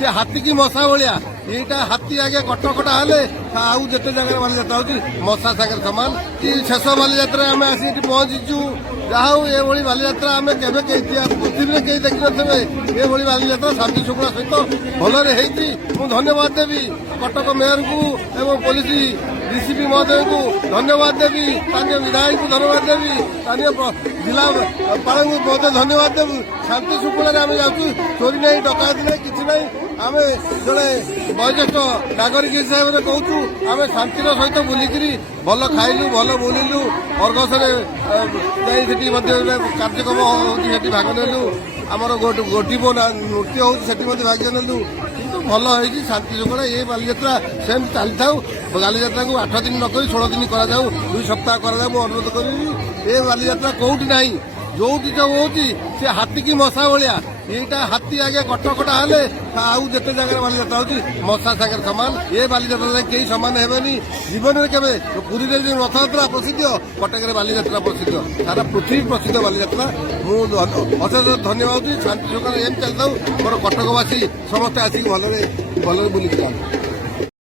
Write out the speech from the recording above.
से हाथी की मशा भाया এইটা হাতি আগে কটকটা হলে ଆଉ ଯେତେ ଜାଗାରେ ବାଲିଯାତ୍ରା ହଉଛି ମଶା ସାଙ୍ଗରେ ସମାନ। ଶେଷ ବାଲିଯାତ୍ରା ଆମେ ଆସି ଏଠି ପହଞ୍ଚିଛୁ। ଯାହା ହଉ ଏଭଳି ବାଲିଯାତ୍ରା ଆମେ କେବେ ପୃଥିବୀରେ କେହି ଦେଖିନଥିବେ। ଏଭଳି ବାଲିଯାତ୍ରା ଶାନ୍ତି ଶୃଙ୍ଖଳା ସହିତ ଭଲରେ ହେଇଛି। ମୁଁ ଧନ୍ୟବାଦ ଦେବି କଟକ ମେୟରଙ୍କୁ ଏବଂ ପୋଲିସ ଡିସିପି ମହୋଦୟଙ୍କୁ ଧନ୍ୟବାଦ ଦେବି। ସ୍ଥାନୀୟ ବିଧାୟକଙ୍କୁ ଧନ୍ୟବାଦ ଦେବି। ସ୍ଥାନୀୟ ଜିଲ୍ଲାପାଳଙ୍କୁ ମଧ୍ୟ ଧନ୍ୟବାଦ ଦେବୁ। ଶାନ୍ତି ଶୃଙ୍ଖଳାରେ ଆମେ ଯାଉଛୁ। ଚୋରି ନାହିଁ, ଡକାୟତି ନାହିଁ, କିଛି ନାହିଁ। ଆମେ ଜଣେ ବୟୋଜ୍ୟେଷ୍ଠ ନାଗରିକ ହିସାବରେ କହୁଛୁ ଆମେ ଶାନ୍ତିର ସହିତ ବୁଲିକିରି ଭଲ ଖାଇଲୁ, ଭଲ ବୁଲିଲୁ। ଅର୍ଗସରେ ଯାଇ ସେଠି ମଧ୍ୟ କାର୍ଯ୍ୟକ୍ରମ ହେଉଛି, ସେଠି ଭାଗ ନେଲୁ। ଆମର ଗୋଟିପୋ ନୃତ୍ୟ ହେଉଛି, ସେଠି ମଧ୍ୟ ଭାଗ ନେଲୁ। କିନ୍ତୁ ଭଲ ହେଇଛି ଶାନ୍ତି ଶୃଙ୍ଖଳା। ଏ ବାଲିଯାତ୍ରା ସେମିତି ଚାଲିଥାଉ। ବାଲିଯାତ୍ରାକୁ 8 ଦିନ ନ କରି 16 ଦିନ କରାଯାଉ, 2 ସପ୍ତାହ କରାଯାଉ। ମୁଁ ଅନୁରୋଧ କରିବି ଏ ବାଲିଯାତ୍ରା କୋଉଠି ନାହିଁ। ଯୋଉଠି ସବୁ ହଉଛି ସେ ହାତୀ କି ମଶା ଭଳିଆ। এইটা হাতি আগে কটকটা হলে ଆଉ ଯେତେ ଜାଗାରେ ବାଲିଯାତ୍ରା ହଉଛି ମଶା ସାଙ୍ଗରେ ସମାନ। ଏ ବାଲିଯାତ୍ରାରେ କେହି ସମାନ ହେବେନି ଜୀବନରେ କେବେ। ପୁରୀରେ ଯେଉଁ ରଥଯାତ୍ରା ପ୍ରସିଦ୍ଧ, କଟକରେ ବାଲିଯାତ୍ରା ପ୍ରସିଦ୍ଧ, ସାରା ପୃଥିବୀ ପ୍ରସିଦ୍ଧ ବାଲିଯାତ୍ରା। ମୁଁ ଅଶେଷ ଧନ୍ୟବାଦ ଦେଉଛି। ଶାନ୍ତି ଶୃଙ୍ଖଳା ଏମିତି ଚାଲିଥାଉ। ମୋର କଟକବାସୀ ସମସ୍ତେ ଆସିକି ଭଲରେ ବୁଲିକି ଯାଆନ୍ତୁ।